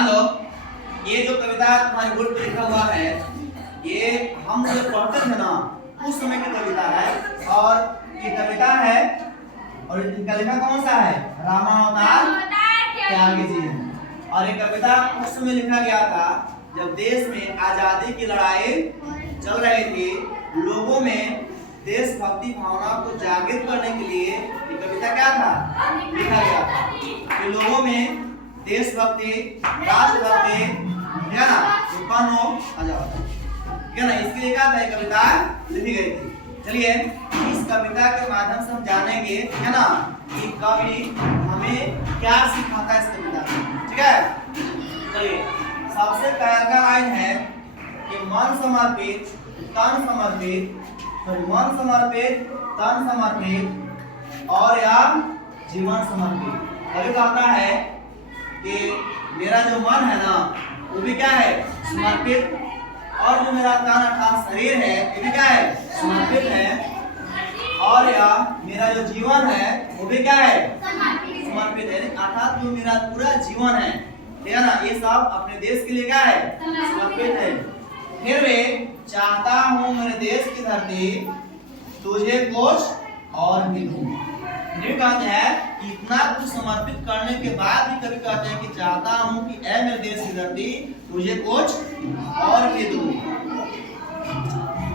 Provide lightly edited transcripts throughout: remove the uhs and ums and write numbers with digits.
ध्यान दो, ये जो कविता तुम्हारे बोर्ड पे लिखा हुआ है, ये हम जब पढ़ते थे ना उस समय की कविता है, और ये कविता है, और इनका लिखा कौन सा है? रामावतार त्यागी जी है। और ये कविता उस समय लिखा गया था जब देश में आजादी की लड़ाई चल रही थी। लोगों में देशभक्ति भावना को जागृत करने के लिए ये कविता क्या था? लिखा गया था कि लोगों में देशभक्ति, राष्ट्रभक्ति है ना उत्पन्न हो। आ जाओ, क्या ना, इसके लिए क्या था ये कविता लिखी गई थी। चलिए इस कविता के माध्यम से हम जानेंगे, है ना, कि कवि हमें क्या सिखाता है इस कविता में। ठीक है, चलिए सबसे पहला लाइन है कि मन समर्पित तन समर्पित, मन समर्पित तन समर्पित और या जीवन समर्पित। कवि कहता है कि मेरा जो मन है ना वो भी क्या है? समर्पित, और जो मेरा तन अर्थात शरीर है ये भी क्या है? समर्पित है, और या मेरा जो जीवन है वो भी क्या है? समर्पित है, अर्थात जो मेरा पूरा जीवन है, ठीक है ना, ये सब अपने देश के लिए क्या है? समर्पित है। फिर वे चाहता हूँ मेरे देश की धरती तुझे कुछ और भी दूं। ये कहते हैं कि इतना कुछ समर्पित करने के बाद भी कभी कहते हैं कि चाहता हूँ कि ऐ मेरे देश की धरती तुझे कुछ और भी दूं।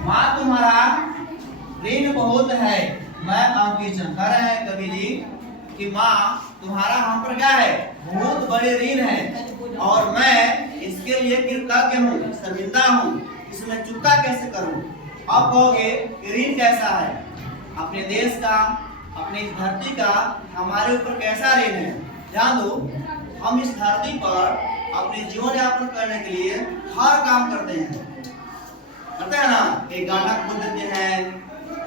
माँ तुम्हारा ऋण बहुत है मैं अंकिचन। कह रहे हैं कवि जी कि माँ तुम्हारा हम पर क्या है? बहुत बड़े ऋण है, और मैं इसके लिए कृतज्ञ हूँ, शर्मिंदा हूँ, इसमें चुकता कैसे करूँ। अब कहोगे ऋण कैसा है? अपने देश का, अपनी इस धरती का हमारे ऊपर कैसा ऋण है? ध्यान दो, हम इस धरती पर अपने जीवन यापन करने के लिए हर काम करते हैं ना। कहीं गाढ़ा खोद देते हैं,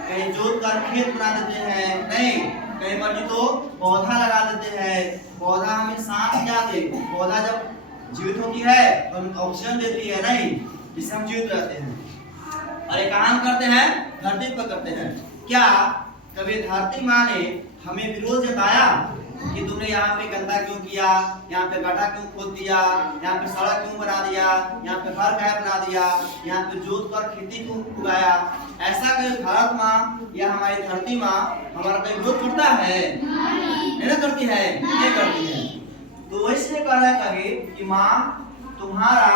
कहीं जोत कर खेत बना देते हैं, नहीं कहीं मर्जी तो पौधा लगा देते हैं। पौधा हमें सांस क्या दे? पौधा जब जीवित होती है तो हमें ऑक्सीजन देती है, नहीं, जिससे हम जीवित रहते हैं। और ये काम करते हैं धरती पर करते हैं। क्या कभी धरती माँ ने हमें विरोध जताया कि तुमने यहाँ पे गंदा क्यों किया, यहाँ पे गड्ढा क्यों खोद दिया, यहाँ पे सड़क क्यों बना दिया, यहाँ पे घर क्या बना दिया, यहाँ पे जोत कर खेती क्यों उगाया? ऐसा कभी भारत माँ या हमारी धरती माँ हमारा कोई विरोध करता है? नहीं करती है, नहीं करती है। तो वैसे कह रहा है कभी कि माँ तुम्हारा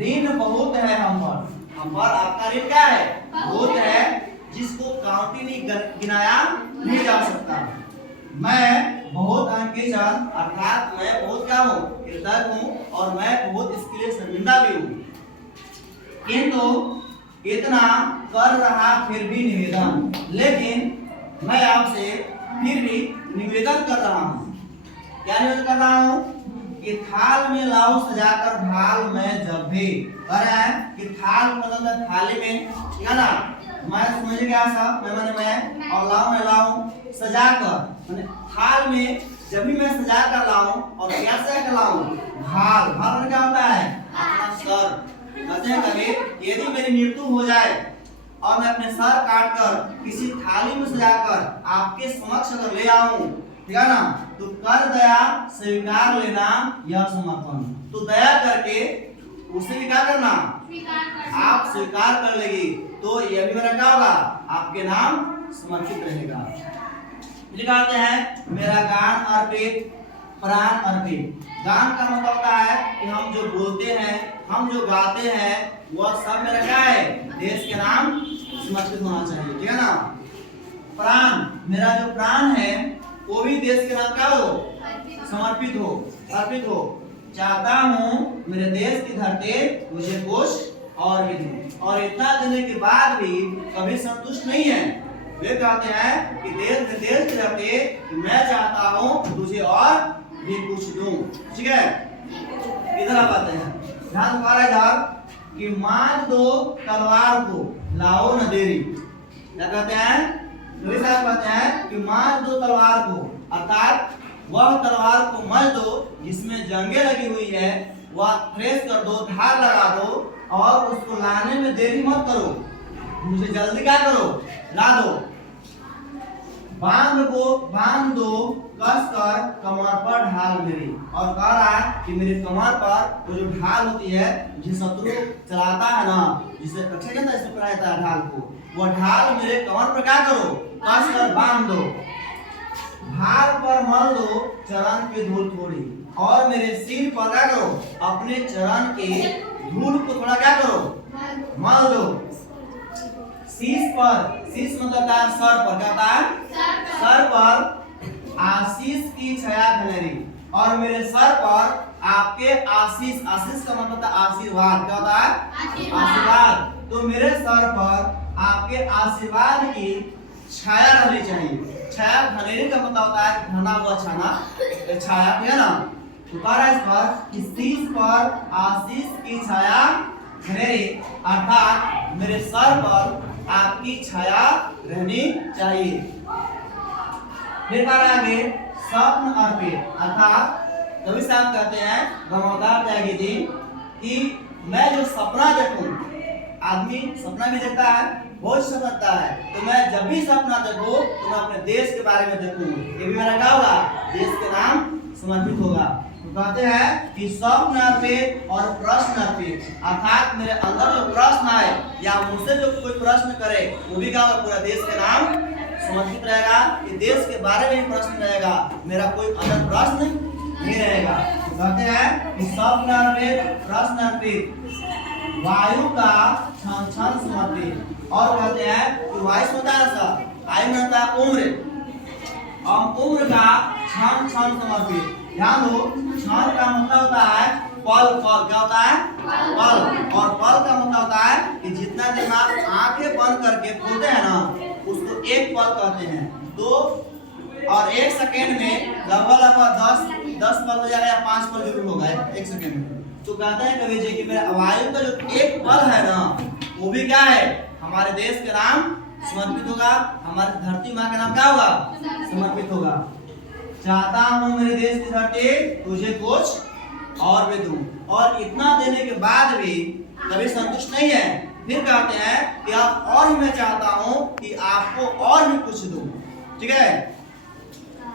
ऋण बहुत है हम पर आपका ऋण क्या है? बहुत है, जिसको काउंटी नहीं गिनाया नहीं जा सकता। मैं बहुत अंकिचन अर्थात मैं बहुत क्या हूँ? कृतज्ञ हूँ, और मैं बहुत इसके लिए शर्मिंदा भी हूँ। किंतु इतना कर रहा फिर भी निवेदन, लेकिन मैं आपसे फिर भी निवेदन कर रहा हूँ। क्या निवेदन कर रहा हूँ? कि थाल में लाओ सजाकर भाल में जब भी। कह रहा है कि थाल मतलब थाली में, ठीक है ना, मैं समझ गया सब, मैं और लाऊं सजाकर, माने थाल में जब भी मैं सजाकर लाऊं, और क्या सजाकर लाऊं? भाल। भाल क्या होता है? अपना सर। कहते हैं कभी यदि मेरी मृत्यु हो जाए और मैं अपने सर काटकर किसी थाली में सजाकर आपके समक्ष अगर ले आऊं, ठीक है ना, तो कर दया स्वीकार लेना यह समर्पण। तो दया करके उसे भी क्या करना? आप स्वीकार कर लेगी तो यह भी मेरा क्या होगा? आपके नाम समर्पित रहेगा। लिखाते हैं मेरा गान अर्पित प्राण अर्पित। गान का मतलब होता है कि हम जो बोलते हैं, हम जो गाते हैं, वह सब मेरा क्या है? देश के नाम समर्पित होना चाहिए, ठीक है ना। प्राण, मेरा जो प्राण है वो भी देश के नाम क्या हो? समर्पित हो, अर्पित हो। चाहता हूँ मेरे देश की धरती मुझे कुछ और भी दे। और इतना देने के बाद भी कभी संतुष्ट नहीं है। वे कहते हैं कि देश की धरती मैं चाहता हूँ तुझे और भी कुछ दूं। ठीक है, इधर आप आते हैं, ध्यान पा रहा इधर कि मान दो तलवार को लाओ न देरी। क्या कहते हैं? नबी साहब कहते हैं कि मान दो तलवार को, अर्थात वह तलवार को मल दो जिसमें जंगे लगी हुई है, वह फ्रेश कर दो, धार लगा दो, और उसको लाने में देरी मत करो, मुझे जल्दी क्या करो? ला दो। बांध दो कस कर कमर पर ढाल मेरी, और कह रहा है कि मेरे कमर पर वो जो ढाल होती है, जिसे शत्रु चलाता है ना, जिसे रक्षा जाता है, इसमें रहता है ढाल को, वो ढाल मेरे कमर पर क्या करो, कस कर बांध दो। भार पर मल दो चरण की धूल थोड़ी, और मेरे सिर पर क्या करो, अपने चरण के धूल को थोड़ा क्या करो, मल दो। शीश पर, शीश मतलब है सर पर, क्या होता है, सर पर आशीष की छाया खिलेरी, और मेरे सर पर आपके आशीष, आशीष का मतलब है आशीर्वाद, क्या होता है, आशीर्वाद। तो मेरे सर पर आपके आशीर्वाद की छाया रहनी चाहिए। छाया खलेरी का मतलब होता है घना हुआ छाना, छाया, ठीक है ना। तो कह रहा है इस पर कि शीश पर आशीष की छाया खलेरी, अर्थात मेरे सर पर आपकी छाया रहनी चाहिए। फिर कह रहा है आगे स्वप्न अर्पित, अर्थात कभी साहब कहते हैं गमोदार त्यागी जी कि मैं जो सपना देखूं, आदमी सपना भी देखता है, बहुत समझता है, तो मैं जब भी सपना देखूं तो मैं अपने देश के बारे में देखूं, ये भी मेरा क्या होगा, देश के नाम समर्पित होगा। तो कहते हैं कि स्वप्न अर्पित और प्रश्न अर्पित, अर्थात मेरे अंदर जो प्रश्न आए या मुझसे जो कोई प्रश्न करे वो भी क्या होगा, पूरा देश के नाम समर्पित रहेगा, कि देश के बारे में प्रश्न रहेगा, मेरा कोई अंदर प्रश्न नहीं रहेगा। तो कहते हैं कि स्वप्न अर्पित प्रश्न अर्पित, वायु का क्षण क्षण समर्पित, और कहते हैं कि वायु होता है सर, वायु में होता है उम्र, हम उम्र का क्षण क्षण समर्पित। ध्यान दो, क्षण का मतलब होता है पल, पल क्या होता है, पल, और पल का मतलब होता है कि जितना देर आप आंखें बंद करके खोलते हैं ना, उसको एक पल कहते हैं। तो और एक सेकेंड में लगभग 10 पल हो जाएगा या 5 पल जरूर होगा एक सेकेंड में। तो कहते हैं कवि जी कि मेरा वायु का जो एक पल है ना, वो भी क्या है, हमारे देश के नाम समर्पित होगा, हमारी धरती माँ का नाम क्या होगा, समर्पित होगा। चाहता हूँ मेरे देश की धरती तुझे कुछ और भी दूं, और इतना देने के बाद भी कभी संतुष्ट नहीं है, फिर कहते हैं कि आप और मैं चाहता हूँ कि आपको और भी कुछ दूं, ठीक है।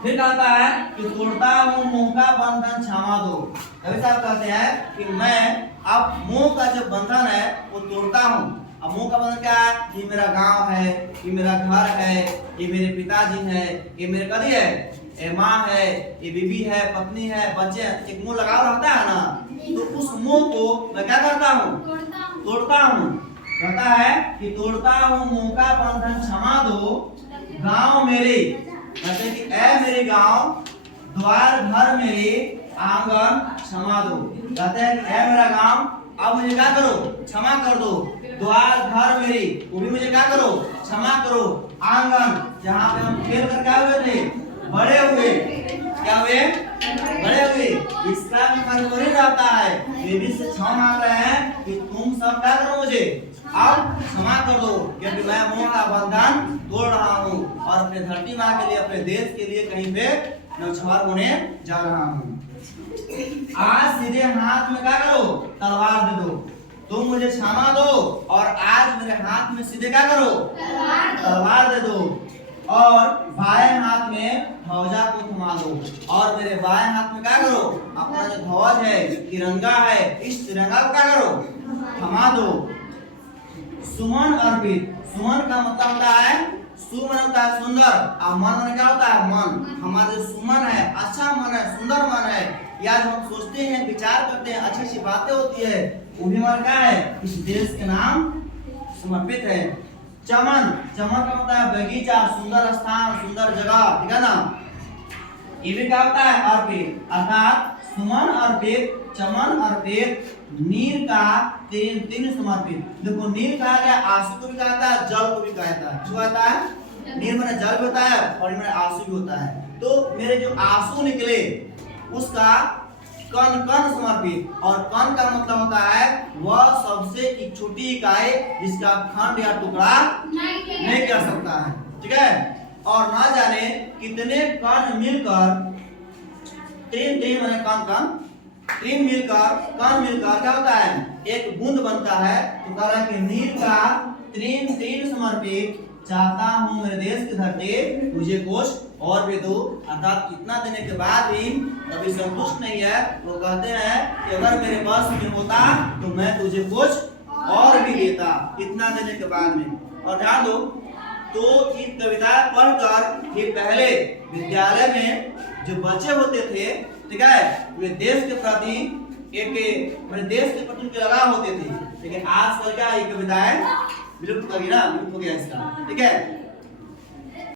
फिर कहता है कि तोड़ता हूँ मोह का बंधन क्षमा दो। कवि साहब कहते हैं कि मैं अब मोह का जो बंधन है वो तोड़ता हूँ। अब मोह का बंधन क्या है, ये मेरा गांव है, ये मेरा घर है, ये मेरे पिताजी है, ये मेरे कदी है, ये माँ है, ये बीबी है, पत्नी है, बच्चे हैं, एक मोह लगाव रहता है ना, तो उस मोह को मैं क्या करता हूँ, तोड़ता हूँ। कहता है कि तोड़ता हूँ मोह का बंधन क्षमा दो, गांव मेरे, कहते हैं कि ऐ मेरे गांव, द्वार घर मेरे, आंगन क्षमा दो। कहते हैं कि ऐ मेरा गांव, अब मुझे क्या करो, क्षमा कर दो। द्वार घर मेरी, वो भी मुझे क्या करो, क्षमा करो। आंगन, जहाँ पे हम खेल कर क्या हुए थे, बड़े हुए, क्या हुए, बड़े हुए, इसका भी मजबूरी रहता है, बेबी से क्षमा मांग रहे हैं कि तुम सब क्या करो, मुझे अब क्षमा कर दो, क्योंकि मैं मोह का बंधन तोड़ रहा हूँ और अपने धरती माँ के लिए, अपने देश के लिए कहीं पे नौछावर होने जा रहा हूँ। आज सीधे हाथ में क्या करो, तलवार दे दो, तुम मुझे क्षमा दो, और आज मेरे हाथ में सीधे क्या करो, तलवार दे दो, और बाएं हाथ में ध्वजा को थमा दो, और मेरे बाएं हाथ में क्या करो, अपना जो ध्वज है, तिरंगा है, इस तिरंगा को क्या करो, थमा दो। सुमन अर्पित, सुमन का मतलब होता है, सुमन होता है सुंदर, और मन क्या होता है, मन, हमारा जो सुमन है, अच्छा मन है, सुंदर मन है, या जो हम सोचते हैं, विचार करते हैं, अच्छी अच्छी बातें होती है, वो भी हमारा क्या है, इस देश के नाम समर्पित है। चमन, चमन का मतलब है बगीचा, सुंदर स्थान, सुंदर जगह, ठीक है ना। ये भी क्या होता है, अर्पित, अर्थात सुमन अर्पित, चमन अर्पित, नीर का तीन तीन समर्पित। देखो नीर कहा गया, आंसू को भी कहा जाता है, जल को भी कहा जाता है, जो कहता है नीर माने जल भी होता है और माने आंसू भी होता है। तो मेरे जो आंसू निकले उसका कण कण समर्पित, और कण का मतलब होता है वह सबसे एक छोटी इकाई जिसका खंड या टुकड़ा नहीं कर सकता है, ठीक है। और ना जाने कितने कण मिलकर, तीन तीन माने कण कण, तीन मिलकर, कण मिलकर क्या होता है, एक बूंद बनता है। तो कह रहा है कि नीर का तीन तीन समर्पित, चाहता हूँ मेरे देश की धरती मुझे कुछ और भी दो। अर्थात इतना देने के बाद भी कभी संतुष्ट नहीं है। वो कहते हैं कि अगर मेरे बस में होता तो मैं तुझे कुछ और भी देता, इतना देने के बाद में। और ध्यान दो, तो ये कविता पढ़कर ये पहले विद्यालय में जो बच्चे होते थे, ठीक है, वे देश के प्रति मेरे देश के प्रति उनके लगाव होते थे। लेकिन आजकल क्या ये कविताएं विलुप्त हो गई ना, विलुप्त हो गया इसका, ठीक है।